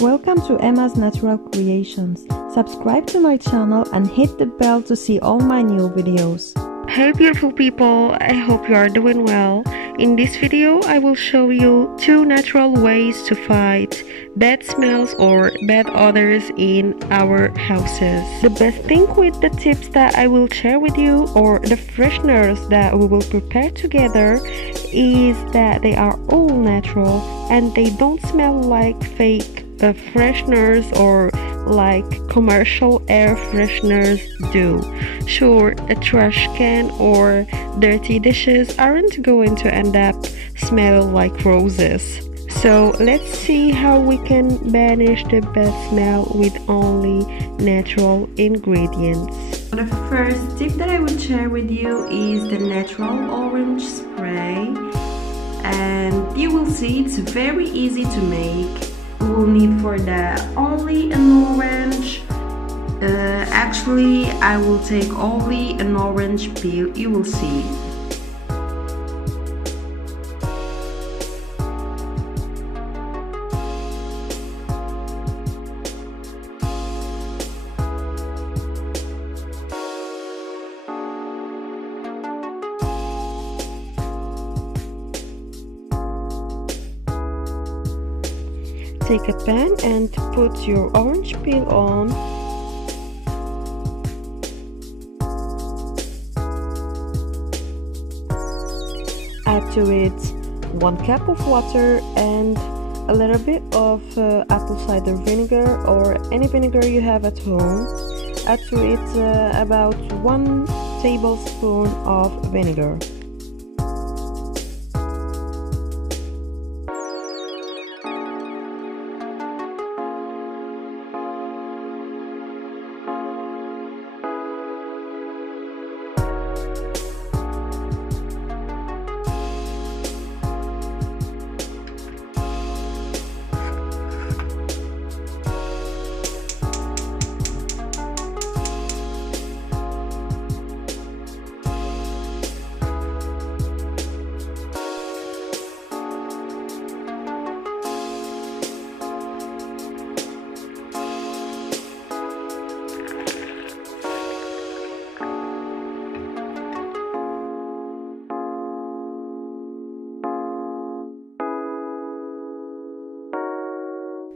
Welcome to Emma's Natural Creations. Subscribe to my channel and hit the bell to see all my new videos. Hey beautiful people, I hope you are doing well. In this video, I will show you 2 natural ways to fight bad smells or bad odors in our houses. The best thing with the tips that I will share with you, or the fresheners that we will prepare together, is that they are all natural and they don't smell like fake fresheners or like commercial air fresheners do. Sure, a trash can or dirty dishes aren't going to end up smelling like roses. So let's see how we can banish the bad smell with only natural ingredients. The first tip that I will share with you is the natural orange spray, and you will see it's very easy to make. We will need for that only an orange. Actually, I will take only an orange peel, you will see. Take a pan and put your orange peel on. Add to it 1 cup of water and a little bit of apple cider vinegar or any vinegar you have at home. Add to it about 1 tablespoon of vinegar.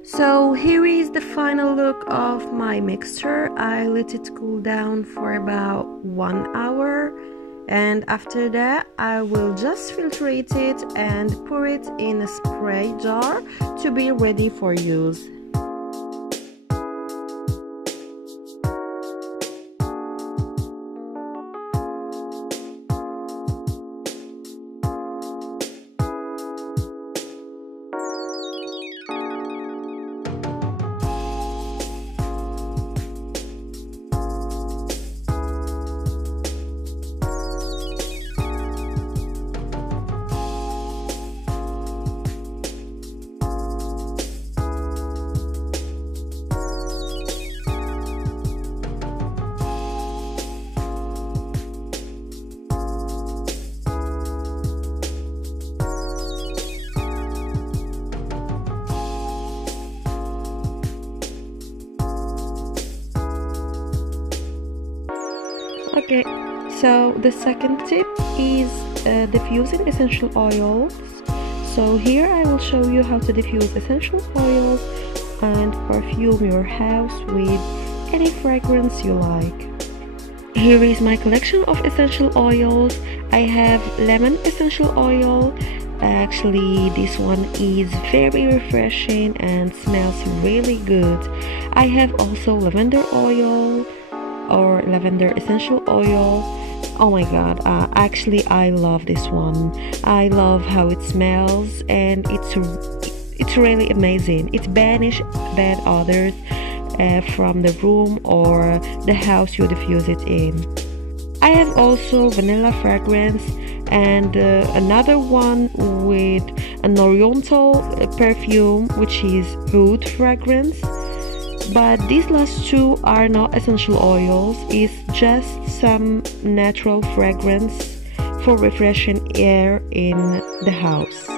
So here is the final look of my mixture. I let it cool down for about 1 hour, and after that I will just filtrate it and pour it in a spray jar to be ready for use. Okay, so the second tip is diffusing essential oils. So here I will show you how to diffuse essential oils and perfume your house with any fragrance you like. Here is my collection of essential oils. I have lemon essential oil. Actually, this one is very refreshing and smells really good. I have also lavender oil or lavender essential oil. Oh my god, actually I love this one. I love how it smells and it's really amazing. It banishes bad odors from the room or the house you diffuse it in. I have also vanilla fragrance and another one with an oriental perfume, which is oud fragrance. But these last 2 are not essential oils, it's just some natural fragrance for refreshing air in the house.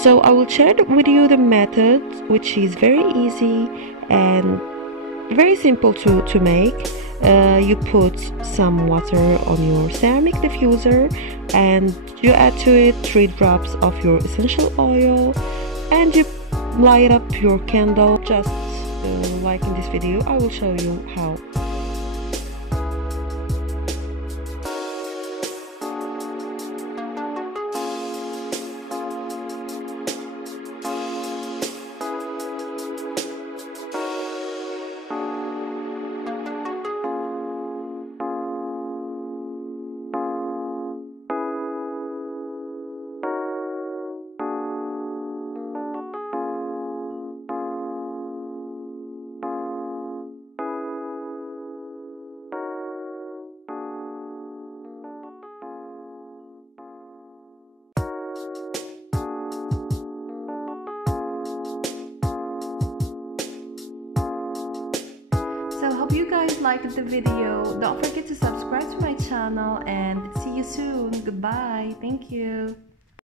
So I will share with you the method, which is very easy and very simple to make. You put some water on your ceramic diffuser and you add to it 3 drops of your essential oil and you light up your candle just like in this video. I will show you how. So hope you guys liked the video. Don't forget to subscribe to my channel and see you soon. Goodbye. Thank you.